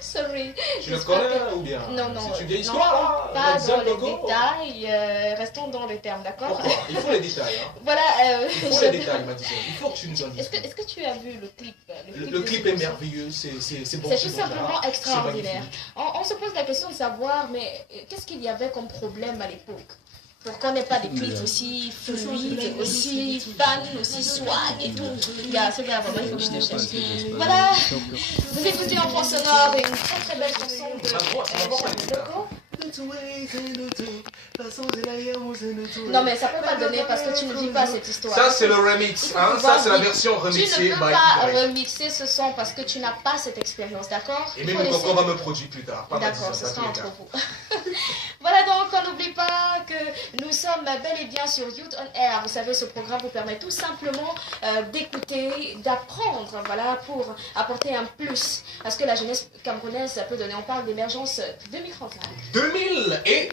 Sorry. Tu le connais ou bien? Non, non. C'est une vieille histoire, là? Pas dans les détails. Restons dans les termes, d'accord? Pourquoi? Il faut les détails. Hein. Voilà. Il faut les détails, Madison. Il faut que tu nous en dises. Est-ce que tu as vu le clip? Le clip est merveilleux, c'est bon. C'est tout simplement extraordinaire. On se pose la question de savoir, mais qu'est-ce qu'il y avait comme problème à l'époque? Pour qu'on n'ait pas des clips aussi fluides, aussi fun, aussi swag et tout. Regarde, c'est vraiment, il faut que je te cherche. Voilà, vous écoutez en fond sonore une très très belle chanson de Loco. Non mais ça peut pas donner parce que tu ne vis pas cette histoire. Ça c'est le remix, hein? Ça c'est la version remixée. Tu ne peux pas remixer ce son parce que tu n'as pas cette expérience, d'accord? Et même on va me produire plus tard. D'accord, ce sera entre vous. Voilà donc, on n'oublie pas que nous sommes bel et bien sur Youth on Air. Vous savez, ce programme vous permet tout simplement d'écouter, d'apprendre, voilà, pour apporter un plus à ce que la jeunesse camerounaise peut donner. On parle d'émergence 2035. 2000 et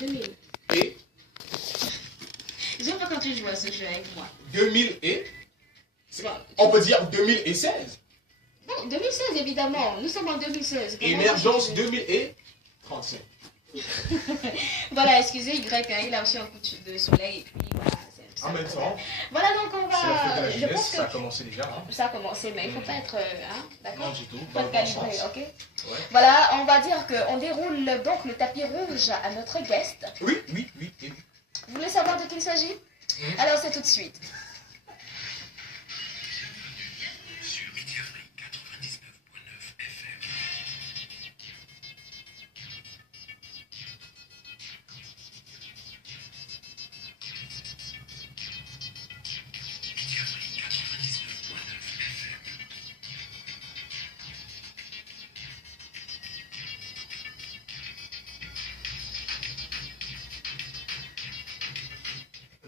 2000. Et J'aime pas quand tu joues à ce jeu avec moi. 2000 et on peut dire 2016. Non, 2016 évidemment. Nous sommes en 2016. Émergence 2035. Voilà, excusez Y, hein, il a aussi un coup de soleil et puis voilà. En même temps. Voilà donc on va. Je pense que ça a commencé déjà. Hein. Ça a commencé, mais il ne faut pas être. D'accord? Non, du tout. Pas être calibré, ok? Ouais. Voilà, on va dire qu'on déroule donc le tapis rouge à notre guest. Oui. Vous voulez savoir de qui il s'agit? Alors c'est tout de suite.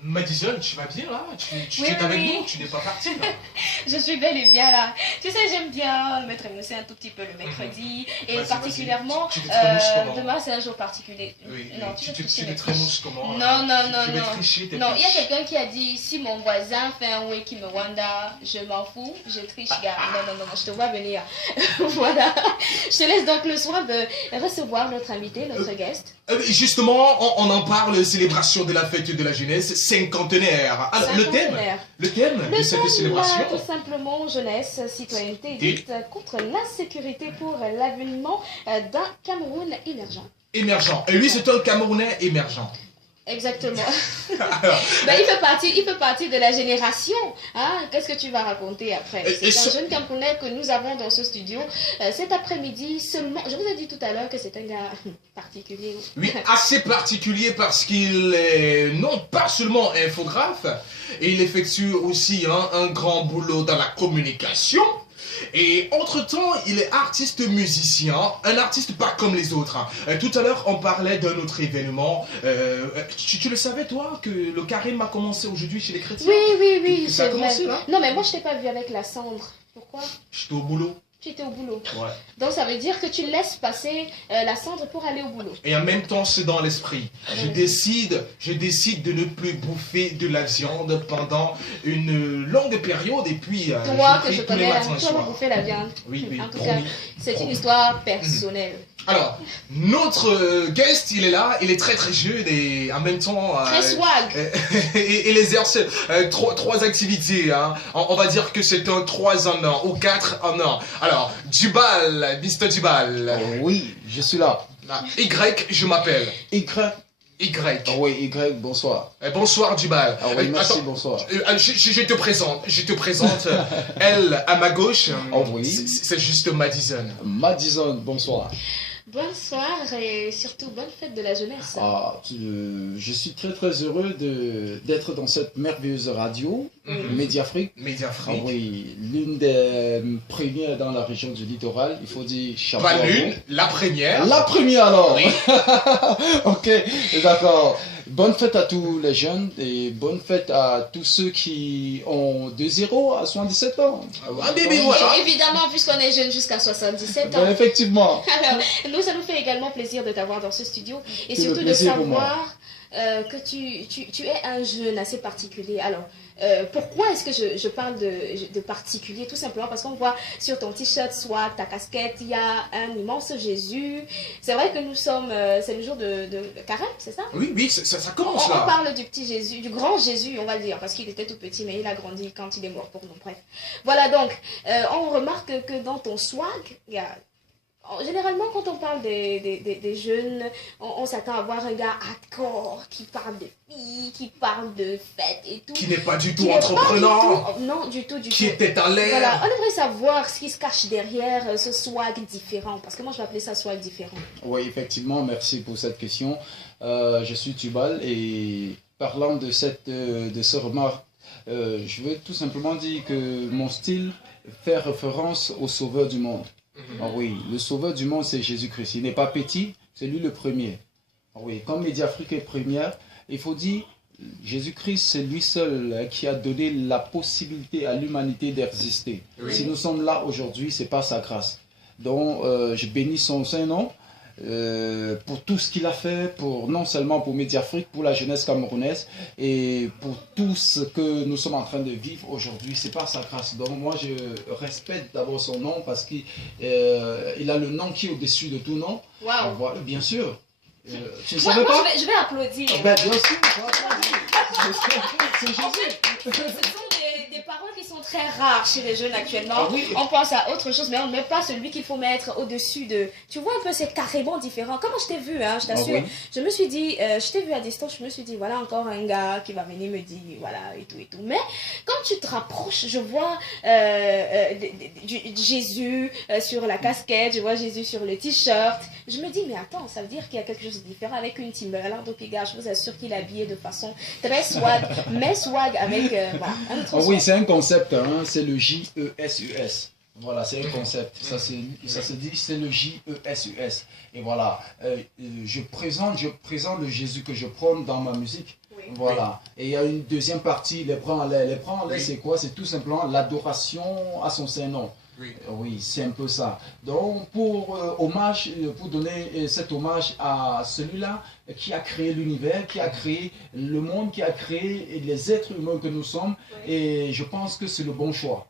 Madison, tu vas bien là? Tu es avec nous? Tu n'es pas parti là? Je suis bel et bien là. Tu sais, j'aime bien me trémousser un tout petit peu le mercredi. Et particulièrement, demain c'est un jour particulier. Oui, non, tu te trémousses comment? Non. Tricher, non, il y a quelqu'un qui a dit, si mon voisin fait un Weki me Wanda, je m'en fous, je triche, gars. Non, je te vois venir. Voilà. Je te laisse donc le soin de recevoir notre invité, notre guest. Justement, on en parle, célébration de la fête de la jeunesse, cinquantenaire. Alors, le thème de cette célébration? Tout simplement, jeunesse, citoyenneté, lutte contre l'insécurité pour l'avènement d'un Cameroun émergent. Émergent. Et lui, c'est un Camerounais émergent. Exactement. Ben, il fait partie de la génération. Hein? Qu'est-ce que tu vas raconter après? C'est un jeune Camerounais que nous avons dans ce studio cet après-midi seulement. Je vous ai dit tout à l'heure que c'est un gars particulier. Oui, assez particulier parce qu'il est non pas seulement infographe, et il effectue aussi un grand boulot dans la communication. Et entre-temps, il est artiste musicien, un artiste pas comme les autres. Tout à l'heure, on parlait d'un autre événement. Tu le savais, toi, que le carême a commencé aujourd'hui chez les chrétiens? Oui, ça a commencé, là? Non, mais moi, je t'ai pas vu avec la cendre. Pourquoi? J'étais au boulot. Tu étais au boulot. Ouais. Donc ça veut dire que tu laisses passer la cendre pour aller au boulot. Et en même temps, c'est dans l'esprit. Je décide de ne plus bouffer de la viande pendant une longue période et puis toi que je connais, tu vas bouffer la viande. Oui, en tout cas, c'est une histoire personnelle. Alors, notre guest, il est là, il est très très jeune et en même temps... très swag. Il exerce trois activités. Hein. On va dire que c'est un 3 en 1 ou 4 en 1. Alors, Dubal, Mr. Dubal. Oui, je suis là. Y, je m'appelle. Y. Y. Oui, Y, bonsoir. Bonsoir Dubal. Oui, merci, attends, bonsoir. Je te présente. Elle, à ma gauche, oui. c'est juste Madison. Madison, bonsoir. Bonsoir et surtout bonne fête de la jeunesse. Je suis très très heureux d'être dans cette merveilleuse radio, Mediafrique. Mediafrique. Oui, l'une des premières dans la région du littoral, il faut dire chapeau. Pas l'une, la première. La première alors. Oui. Ok, d'accord. Bonne fête à tous les jeunes et bonne fête à tous ceux qui ont de 0 à 77 ans. Voilà. Évidemment, puisqu'on est jeune jusqu'à 77 ans. Effectivement. Alors, nous, ça nous fait également plaisir de t'avoir dans ce studio et surtout de savoir que tu es un jeune assez particulier. Alors, Pourquoi est-ce que je parle de particulier? Tout simplement parce qu'on voit sur ton t-shirt, soit ta casquette, il y a un immense Jésus. C'est vrai que nous sommes, c'est le jour de carême, c'est ça? Oui, oui, ça commence là. On parle du petit Jésus, du grand Jésus, on va dire, parce qu'il était tout petit, mais il a grandi quand il est mort pour nous. Bref. Voilà, donc, on remarque que dans ton swag, il y a... Généralement, quand on parle des jeunes, on s'attend à voir un gars hardcore qui parle de filles, qui parle de fêtes et tout. Qui n'est pas du tout entreprenant. Non, du tout, du tout. Qui était à l'air. Voilà, on aimerait savoir ce qui se cache derrière ce swag différent. Parce que moi, je vais appeler ça swag différent. Oui, effectivement, merci pour cette question. Je suis Tubal et parlant de ce remarque, je veux tout simplement dire que mon style fait référence au Sauveur du monde. Ah oui, le Sauveur du monde, c'est Jésus-Christ. Il n'est pas petit, c'est lui le premier. Ah oui, comme Médiafrique est première, il faut dire, Jésus-Christ, c'est lui seul qui a donné la possibilité à l'humanité d'exister. Oui. Si nous sommes là aujourd'hui, c'est par sa grâce. Donc, je bénis son Saint-Nom pour tout ce qu'il a fait, non seulement pour Médiafrique, pour la jeunesse camerounaise et pour tout ce que nous sommes en train de vivre aujourd'hui. C'est par sa grâce. Donc moi je respecte d'abord son nom parce qu'il a le nom qui est au-dessus de tout nom. Wow. Voilà, bien sûr. Tu ne moi, savais pas? Je vais applaudir. Ben, bien sûr. C'est Jésus. Ce sont des paroles qui sont très rares chez les jeunes actuellement. Ah oui. On pense à autre chose, mais on ne met pas celui qu'il faut mettre au-dessus de... Tu vois un peu, c'est carrément différent. Comment je t'ai vu, hein, je t'assure. Ah oui. Je me suis dit, je t'ai vu à distance, je me suis dit, voilà encore un gars qui va venir me dire, voilà, et tout, et tout. Mais quand tu te rapproches, je vois Jésus sur la casquette, je vois Jésus sur le t-shirt. Je me dis, mais attends, ça veut dire qu'il y a quelque chose de différent avec une Timberland. Donc, gars, je vous assure qu'il est habillé de façon très swag, mais swag avec voilà, un autre swag. Oui, c'est un concept, hein, c'est le J-E-S-U-S. Voilà, c'est un concept. Ça se dit, c'est le J-E-S-U-S. Et voilà, je présente le Jésus que je prône dans ma musique. Oui. Voilà. Et il y a une deuxième partie, les bras en l'air. Les bras en l'air, c'est quoi? C'est tout simplement l'adoration à son Saint-Nom. Oui, oui, c'est un peu ça. Donc, pour donner cet hommage à celui-là qui a créé l'univers, qui a créé le monde, qui a créé les êtres humains que nous sommes, et je pense que c'est le bon choix.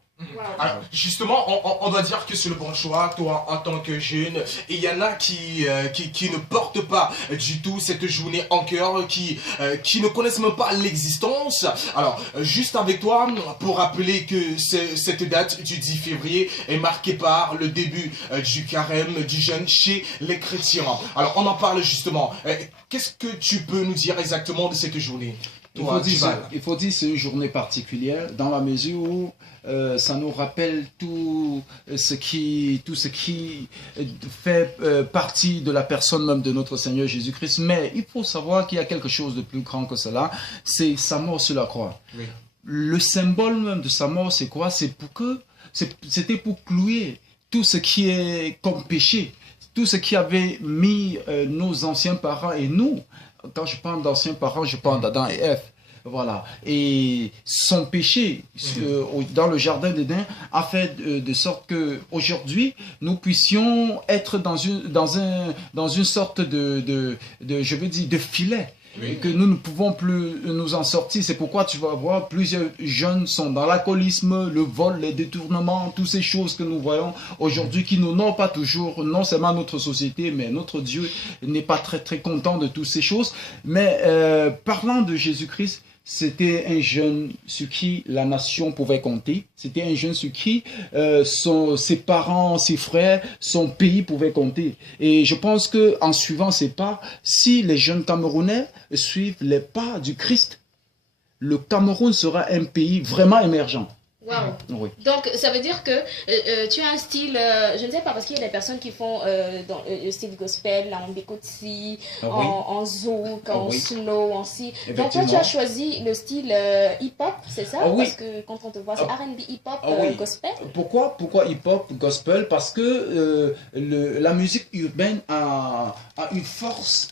Alors, justement, on doit dire que c'est le bon choix, toi, en tant que jeune. Et il y en a qui ne portent pas du tout cette journée en cœur, qui ne connaissent même pas l'existence. Alors, juste avec toi, pour rappeler que cette date du 10 février est marquée par le début du carême du jeûne chez les chrétiens. Alors, on en parle justement. Qu'est-ce que tu peux nous dire exactement de cette journée? Il faut dire que c'est une journée particulière dans la mesure où ça nous rappelle tout ce qui fait partie de la personne même de notre Seigneur Jésus-Christ. Mais il faut savoir qu'il y a quelque chose de plus grand que cela, c'est sa mort sur la croix. Oui. Le symbole même de sa mort, c'est quoi? C'était pour clouer tout ce qui est comme péché, tout ce qui avait mis nos anciens parents et nous. Quand je parle d'anciens parents, je parle d'Adam et Ève. Voilà. Et son péché dans le jardin d'Éden a fait de sorte que aujourd'hui nous puissions être dans une sorte je veux dire, de filet. Oui. Et que nous ne pouvons plus nous en sortir. C'est pourquoi tu vas voir plusieurs jeunes sont dans l'alcoolisme, le vol, les détournements, toutes ces choses que nous voyons aujourd'hui qui n'honorent pas toujours, non seulement notre société, mais notre Dieu n'est pas très très content de toutes ces choses. Mais parlant de Jésus-Christ, c'était un jeune sur qui la nation pouvait compter. C'était un jeune sur qui ses parents, ses frères, son pays pouvait compter. Et je pense qu'en suivant ces pas, si les jeunes Camerounais suivent les pas du Christ, le Cameroun sera un pays vraiment émergent. Wow. Oui. Donc, ça veut dire que tu as un style, je ne sais pas, parce qu'il y a des personnes qui font dans le style gospel, en Bikotsi, en zouk, en slow, en si. Donc, toi, tu as choisi le style hip-hop, c'est ça? Parce que quand on te voit, c'est R&B, hip-hop, gospel. Pourquoi hip-hop, gospel? Parce que la musique urbaine a une force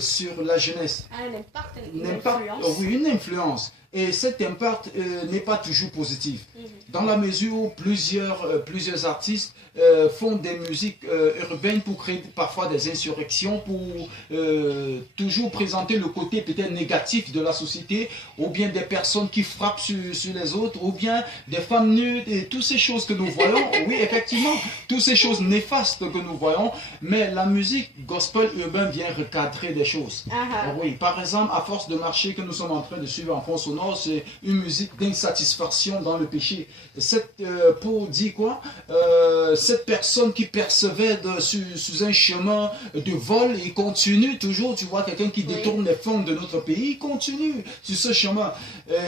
sur la jeunesse. Un impact, une influence. Oui, une influence. Et cet impact n'est pas toujours positif. Dans la mesure où plusieurs artistes font des musiques urbaines pour créer parfois des insurrections, pour toujours présenter le côté peut-être négatif de la société, ou bien des personnes qui frappent sur les autres, ou bien des femmes nues, et toutes ces choses que nous voyons, oui, effectivement, toutes ces choses néfastes que nous voyons, mais la musique gospel urbain vient recadrer des choses. Oui, par exemple, à force de marcher que nous sommes en train de suivre en fond sonore, c'est une musique d'insatisfaction dans le péché. Pour dire quoi, cette personne qui percevait sous un chemin de vol, il continue toujours, tu vois, quelqu'un qui détourne les fonds de notre pays, il continue sur ce chemin.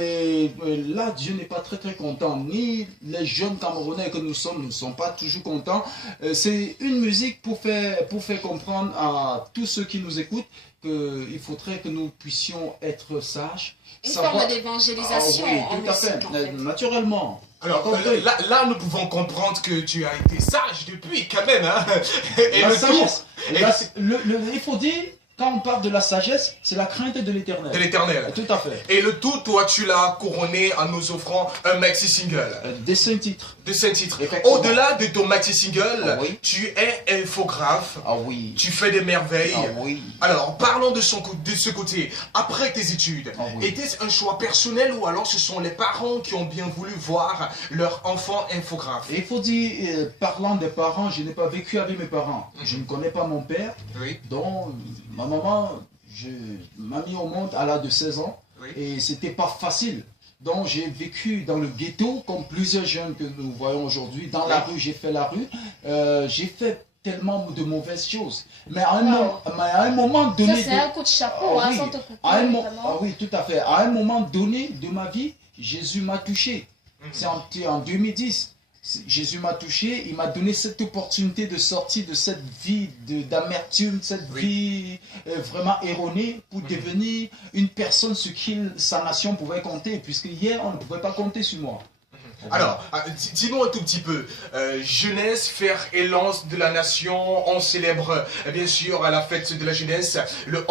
Et là, Dieu n'est pas très content, ni les jeunes Camerounais que nous sommes ne sont pas toujours contents. C'est une musique pour faire comprendre à tous ceux qui nous écoutent qu'il faudrait que nous puissions être sages. Une forme d'évangélisation oui, tout à fait, en fait. Naturellement. Alors là, nous pouvons comprendre que tu as été sage depuis quand même. Hein. Et la sagesse. Il faut dire, quand on parle de la sagesse, c'est la crainte de l'éternel. De l'éternel. Tout à fait. Et le tout, toi, tu l'as couronné en nous offrant un maxi-single. Des 5 titres. De 5 titres. Au-delà de ton maxi-single, tu es infographe. Ah oui. Tu fais des merveilles. Ah oui. Alors, parlons de ce côté. Après tes études, était-ce un choix personnel ou alors ce sont les parents qui ont bien voulu voir leur enfant infographe? Il faut dire, parlant des parents, je n'ai pas vécu avec mes parents. Je ne connais pas mon père. Oui. Donc, ma maman m'a mis au monde à l'âge de 16 ans. Oui. Et c'était pas facile. Donc j'ai vécu dans le ghetto, comme plusieurs jeunes que nous voyons aujourd'hui. Dans la rue, j'ai fait la rue. J'ai fait tellement de mauvaises choses. Mais à un moment donné... Ça, c'est un coup de chapeau, hein, sans te couper. Oui, tout à fait. À un moment donné de ma vie, Jésus m'a touché. C'est en 2010. Jésus m'a touché, il m'a donné cette opportunité de sortir de cette vie d'amertume, cette vie vraiment erronée pour devenir une personne sur qui sa nation pouvait compter, puisque hier on ne pouvait pas compter sur moi. Alors, dis-nous un tout petit peu, jeunesse, fer et lance de la nation, on célèbre bien sûr à la fête de la jeunesse le